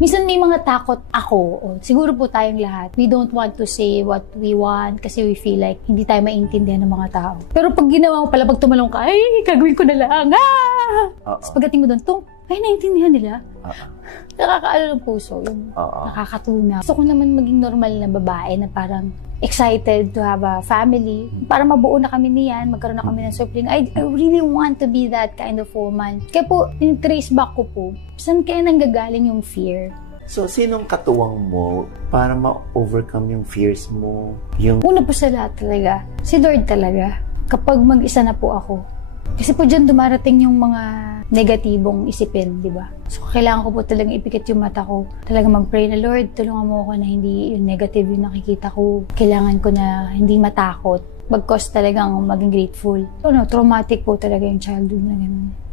Minsan may mga takot ako, o siguro po tayong lahat. We don't want to say what we want kasi we feel like hindi tayo maintindihan ng mga tao. Pero pag ginawa mo pala, pag tumalong ka, ay, gagawin ko na lang. Tapos pagdating mo doon, ay, naiintindihan nila. Nakakaano ng puso, yung nakakatuna. Gusto ko naman maging normal na babae na parang excited to have a family. Para mabuo na kami niyan, magkaroon na kami ng sibling. I really want to be that kind of woman. Kaya po, in-trace back ko po, saan kaya nanggagaling yung fear? So, sinong katuwang mo para ma-overcome yung fears mo? Una po sa lahat talaga, si Lord talaga. Kapag mag-isa na po ako. Kasi po dyan dumarating yung mga negatibong isipin, di ba? So, kailangan ko po talagang ipikit yung mata ko. Talagang mag-pray na, Lord, tulungan mo ako na hindi yung negative yung nakikita ko. Kailangan ko na hindi matakot. Bagkos talagang maging grateful. So, traumatic po talaga yung childhood na gano'n.